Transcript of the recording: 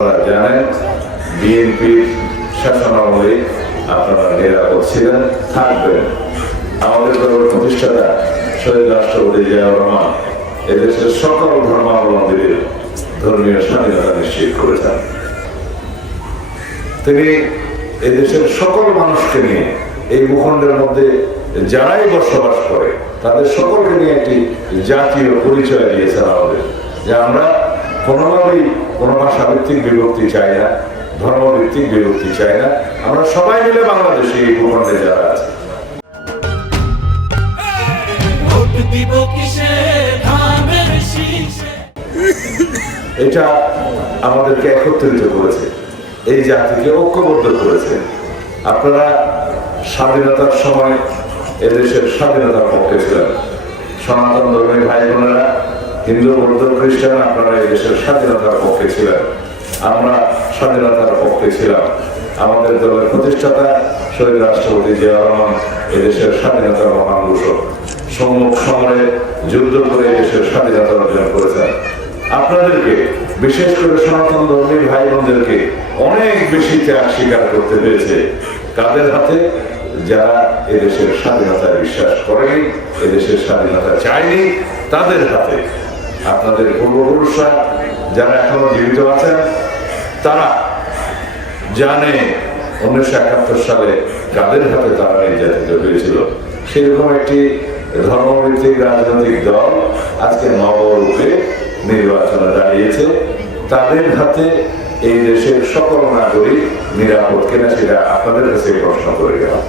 আপনারা জানেন বিএনপির শাসনামলে আপনারা নিরাপদ ছিলেন, থাকবেন। আমাদের দলের প্রতিষ্ঠাতা শহীদ রাষ্ট্রপতি জিয়াউর রহমান এদেশের সকল ধর্মাবলম্বীদের ধর্মীয় স্বাধীনতা নিশ্চিত করেছেন। তিনি এদেশের সকল মানুষকে নিয়ে এই ভূখণ্ডের মধ্যে যারাই বসবাস করে তাদের সকলকে নিয়ে একটি জাতীয় পরিচয় দিয়েছেন আমাদের, যে আমরা কোনোভাবেই কোনো ভাষাভিত্তিক বিভক্তি চাই না, ধর্মভিত্তিক বিভক্তি চাই না। আমরা সবাই মিলে বাংলাদেশে এই ভূখণ্ডে যারা আছে এটা আমাদেরকে একত্রিত করেছে, এই জাতিকে ঐক্যবদ্ধ করেছে। আপনারা স্বাধীনতার সময় এদেশের স্বাধীনতার পক্ষে ছিলেন, সনাতন ধর্মী ভাই বোনেরা, হিন্দু বৌদ্ধ খ্রিস্টান, আপনারা এদেশের স্বাধীনতার পক্ষে ছিলেন, আমরা স্বাধীনতার পক্ষে ছিলাম। আমাদের দলের প্রতিষ্ঠাতা শহীদ রাষ্ট্রপতি জিয়াউর রহমান এদেশের স্বাধীনতার মহান ঘোষক, সম্মুখ সমরে যুদ্ধ করে এদেশের স্বাধীনতা অর্জন করেছেন। আপনাদেরকে বিশেষ করে সনাতন ধর্মী ভাই বোনদেরকে অনেক বেশি ত্যাগ স্বীকার করতে হয়েছে। কাদের হাতে? যারা এদেশের স্বাধীনতায় বিশ্বাস করেনি, এদেশের স্বাধীনতা চায়নি, তাদের হাতে। আপনাদের পূর্বপুরুষরা যারা এখনো জীবিত আছেন তারা জানে 1971 সালে কাদের হাতে তারা নির্যাতিত হয়েছিল। সেরকম একটি ধর্মভিত্তিক রাজনৈতিক দল আজকে নবরূপে নির্বাচনে দাঁড়িয়েছে। তাদের হাতে এই দেশের সকল নাগরিক নিরাপদ কিনা সেটা আপনাদের কাছে প্রশ্ন করে দেওয়া।